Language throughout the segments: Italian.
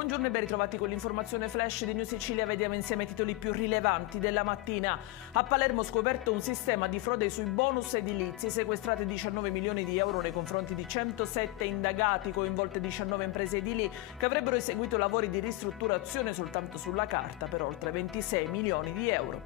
Buongiorno e ben ritrovati con l'informazione flash di New Sicilia. Vediamo insieme i titoli più rilevanti della mattina. A Palermo scoperto un sistema di frode sui bonus edilizi, sequestrati 19 milioni di euro nei confronti di 107 indagati, coinvolte 19 imprese edili che avrebbero eseguito lavori di ristrutturazione soltanto sulla carta per oltre 26 milioni di euro.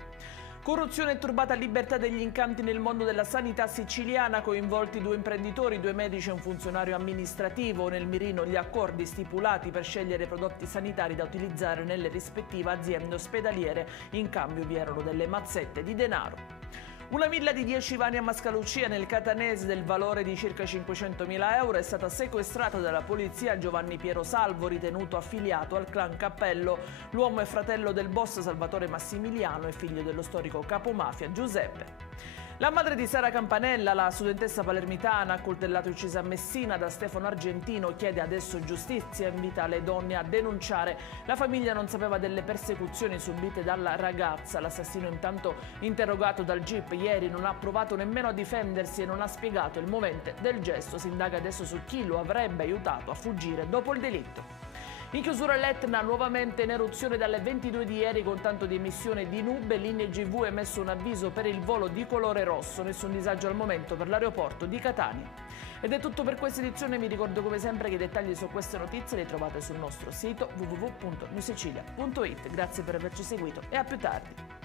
Corruzione e turbata libertà degli incanti nel mondo della sanità siciliana, coinvolti 2 imprenditori, 2 medici e un funzionario amministrativo. Nel mirino gli accordi stipulati per scegliere prodotti sanitari da utilizzare nelle rispettive aziende ospedaliere, in cambio vi erano delle mazzette di denaro. Una villa di 10 vani a Mascalucia nel Catanese del valore di circa 500.000 euro è stata sequestrata dalla polizia. Giovanni Piero Salvo, ritenuto affiliato al clan Cappello. L'uomo è fratello del boss Salvatore Massimiliano e figlio dello storico capomafia Giuseppe. La madre di Sara Campanella, la studentessa palermitana accoltellata e uccisa a Messina da Stefano Argentino, chiede adesso giustizia e invita le donne a denunciare. La famiglia non sapeva delle persecuzioni subite dalla ragazza. L'assassino, intanto interrogato dal GIP ieri, non ha provato nemmeno a difendersi e non ha spiegato il momento del gesto. Si indaga adesso su chi lo avrebbe aiutato a fuggire dopo il delitto. In chiusura l'Etna, nuovamente in eruzione dalle 22 di ieri con tanto di emissione di nube. Linee GV ha emesso un avviso per il volo di colore rosso. Nessun disagio al momento per l'aeroporto di Catania. Ed è tutto per questa edizione. Vi ricordo come sempre che i dettagli su queste notizie li trovate sul nostro sito www.newsicilia.it. Grazie per averci seguito e a più tardi.